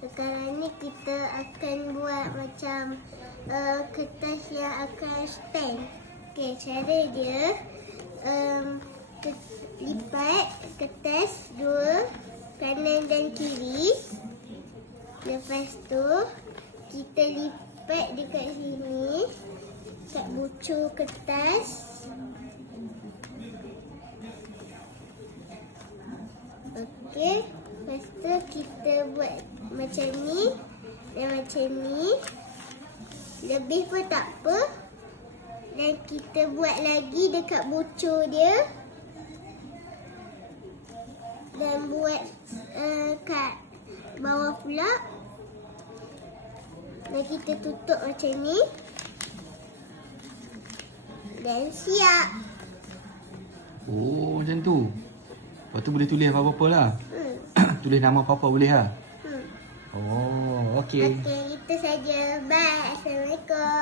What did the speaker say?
sekarang ni kita akan buat macam uh, kertas yang akan stand. Okey, cara dia um, ke, lipat kertas dua kanan dan kiri. Lepas tu kita lipat dekat sini kat bucu kertas. Okey, lepas tu kita buat macam ni dan macam ni. Lebih pun tak apa. Dan kita buat lagi dekat bucur dia. Dan buat uh, kat bawah pula. Dan kita tutup macam ni. Dan siap. Oh, macam tu. Lepas tu boleh tulis apa-apa lah. Tulis nama apa-apa boleh lah. Hmm. Oh, okey. Okey, itu saja. Bye. Assalamualaikum.